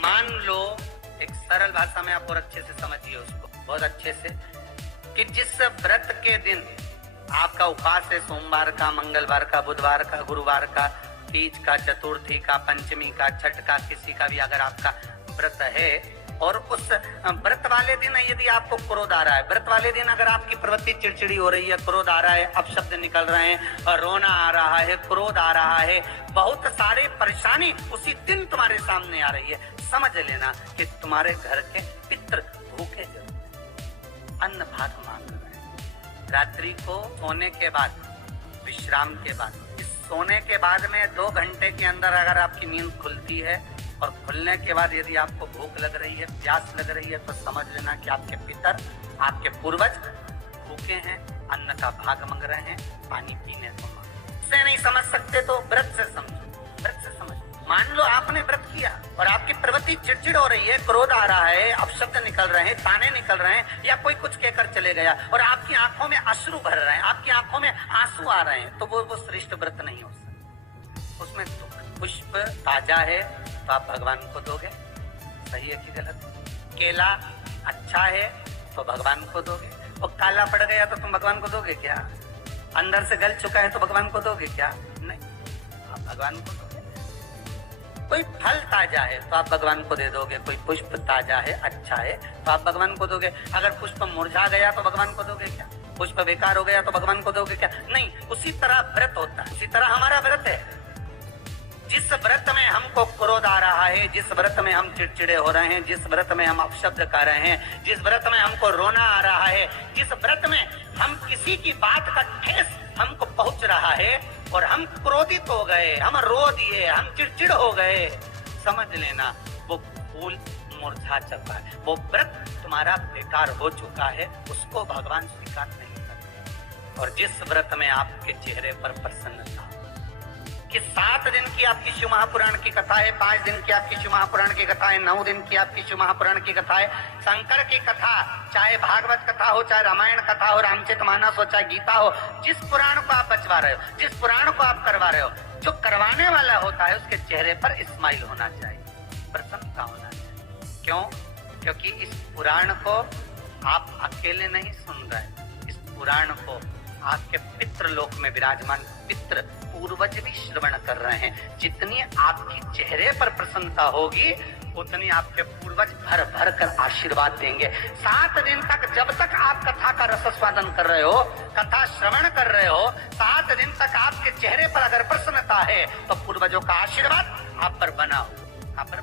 मान लो, एक सरल भाषा में आप और अच्छे से समझिए उसको, बहुत अच्छे से, कि जिस व्रत के दिन आपका उपवास है, सोमवार का, मंगलवार का, बुधवार का, गुरुवार का, तीज का, चतुर्थी का, पंचमी का, छठ का, किसी का भी अगर आपका व्रत है, और उस व्रत वाले दिन यदि आपको क्रोध आ रहा है, व्रत वाले दिन अगर आपकी प्रवृत्ति चिड़चिड़ी हो रही है, क्रोध आ रहा है, अपशब्द निकल रहे हैं, और रोना आ रहा है, क्रोध आ रहा है, बहुत सारे परेशानी उसी दिन तुम्हारे सामने आ रही है, समझ लेना कि तुम्हारे घर के पितृ भूखे जरूर हैं, अन्न भात मांग रहे हैं। रात्रि को सोने के बाद, विश्राम के बाद, इस सोने के बाद में 2 घंटे के अंदर अगर आपकी नींद खुलती है और खुलने के बाद यदि आपको भूख लग रही है, प्यास लग रही है, तो समझ लेना कि आपके पितर, आपके पूर्वज भूखे हैं, अन्न का भाग मांग रहे हैं, पानी पीने को मांग। से नहीं समझ सकते तो व्रत से समझो, व्रत से समझो। मान लो आपने व्रत किया और आपकी प्रवृत्ति चिड़चिड़ हो रही है, क्रोध आ रहा है, अपशब्द निकल रहे हैं, ताने निकल रहे हैं, या कोई कुछ कहकर चले गया और आपकी आंखों में अश्रु भर रहे हैं, आपकी आंखों में आंसू आ रहे हैं, तो वो श्रेष्ठ व्रत नहीं हो सकता। उसमें पुष्प ताजा है तो आप भगवान को दोगे, सही है कि गलत? केला अच्छा है तो भगवान को दोगे, और काला पड़ गया तो तुम भगवान को दोगे क्या? अंदर से गल चुका है तो भगवान को दोगे क्या? नहीं, आप भगवान को दोगे। कोई फल ताजा है तो आप भगवान को दे दोगे, कोई पुष्प ताजा है, अच्छा है, तो आप भगवान को दोगे। अगर पुष्प मुरझा गया तो भगवान को दोगे क्या? पुष्प बेकार हो गया तो भगवान को दोगे क्या? नहीं। उसी तरह व्रत होता है, उसी तरह हमारा व्रत है। जिस व्रत में हमको क्रोध आ रहा है, जिस व्रत में हम चिड़चिड़े हो रहे हैं, जिस व्रत में हम अपशब्द कर रहे हैं, जिस व्रत में हमको रोना आ रहा है, जिस व्रत में हम किसी की बात का ठेस हमको पहुंच रहा है और हम क्रोधित हो गए, हम रो दिए, हम चिड़चिड़ हो गए, समझ लेना वो फूल मुरझा चुका है, वो व्रत तुम्हारा बेकार हो चुका है, उसको भगवान स्वीकार नहीं करते। और जिस व्रत में आपके चेहरे पर प्रसन्नता कि 7 दिन की आपकी शिव महापुराण की कथा है, 5 दिन की आपकी शिव महापुराण की कथा है, 9 दिन की आपकी शिव महापुराण की कथा है, शंकर की कथा, चाहे भागवत कथा हो, चाहे रामायण कथा हो, रामचरितमानस हो, चाहे गीता हो, जिस पुराण को आप बचवा रहे हो, जिस पुराण को आप करवा रहे हो, जो करवाने वाला होता है उसके चेहरे पर स्माइल होना चाहिए, प्रसन्नता होना चाहिए। क्यों? क्योंकि इस पुराण को आप अकेले नहीं सुन रहे, इस पुराण को आपके पितृ लोक में विराजमान पितृ पूर्वज भी श्रवण कर रहे हैं। जितनी आपकी चेहरे पर प्रसन्नता होगी उतनी आपके पूर्वज भर भर कर आशीर्वाद देंगे। 7 दिन तक, जब तक आप कथा का रसस्वादन कर रहे हो, कथा श्रवण कर रहे हो, 7 दिन तक आपके चेहरे पर अगर प्रसन्नता है तो पूर्वजों का आशीर्वाद आप पर बना हो, आप पर